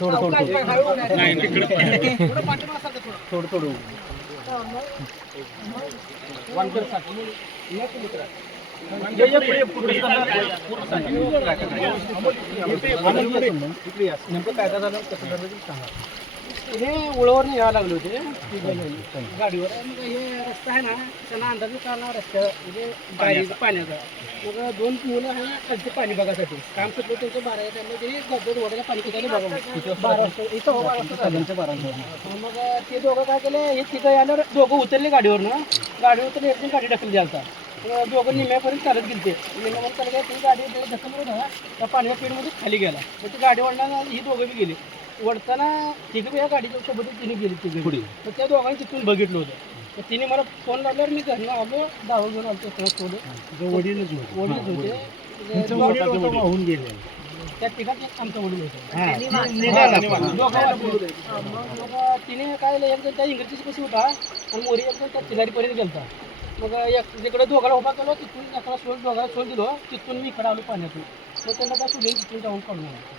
थोड़ा. थोडं थोडं थोडं हे उळवर यायला लागले होते. गाडीवर. मग हे रस्ता आहे ना त्यांना अंदाज काढला रस्त्या म्हणजे गाडीचं पाण्याचा. मग दोन मुलं आहे खालचे पाणी बघायसाठी. काम सुटलं त्यांचं बारा त्यांना ते वड्याला पाणी पिकायला बघा बारा वाजता इथं हो, बारा वाजता बारा मग ते दोघं काय केले हे तिथं यायला दोघं उतरले गाडीवर ना गाडी उतरले एक गाडी ढकलली मग दोघं निम्यापर्यंत चालत गेलते. निम्यापर्यंत चालत गेले ती गाडी ढकलली ना त्या पाण्याच्या पेडमध्ये खाली गेला. मग ती गाडी वडताना ही दोघं बी गेली. वडताना तिघं या गाडीच्या सोबत तिने गेली तिघे पुढे. तर त्या दोघांनी तिथून बघितलं होतं. तर तिने मला फोन लावल्यावर मी घरनं आलो दावा घेऊन आलो वडीलच वडील. होते. वडील. गेले. त्या तिघात एक आमचा वडील होता. तिने काय एक जण त्या इंग्रजीची कशी होता आणि मोरी एक जण त्या तिलारीपर्यंत गेलता. मग एक जिकडे दोघाला उभा केलो तिथून एकाला सोड दोघाला सोड दिलो तिथून मी इकडे आलो पाण्यातून. मग त्यांना काय सोडून तिथून जाऊन काढून आलो.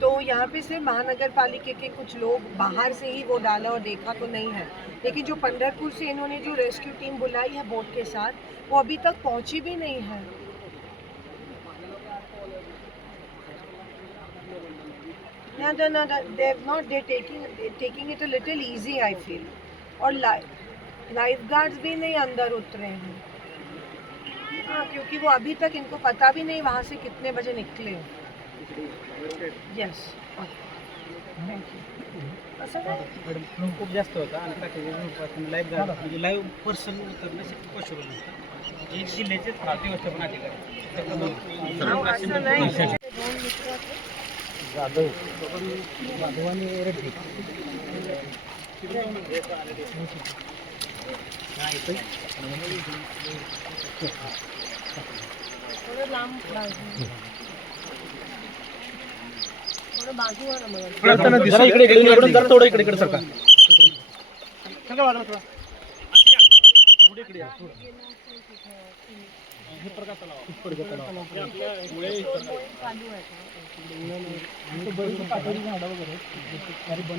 तो यहाँ पे सिर्फ़ महानगर पालिका के कुछ लोग बाहर से ही वो डाला और देखा तो नहीं है। लेकिन जो पंडरपुर से इन्होंने जो रेस्क्यू टीम बुलाई है बोट के साथ वो अभी तक पहुँची भी नहीं है। No, no, no, no, they're not. They're और लाइफ गार्ड्स भी नहीं अंदर उतरे हैं। हाँ क्योंकि वो अभी तक इनको पता भी नहीं वहाँ से कितने बजे निकले। यस थँक असं काय खूप जास्त होता. आणि काठीपासून लाईव्ह गार्ड म्हणजे लाईव्ह पर्सन उतरणं पॉसिबल नसतं एक जिल्ह्याचेच खाते व्यवस्थापन अधिकारी. जाधव जाधव. आणि रेड्डी. लांब म्हणजे जरा इकडे इकडे इकडे जरा थोडं इकडे इकडे सरका सरका बाजूला थोडा पुढे इकडे या, थोडं. हे प्रकाश तलाव. हे आपलं मुळे इथं.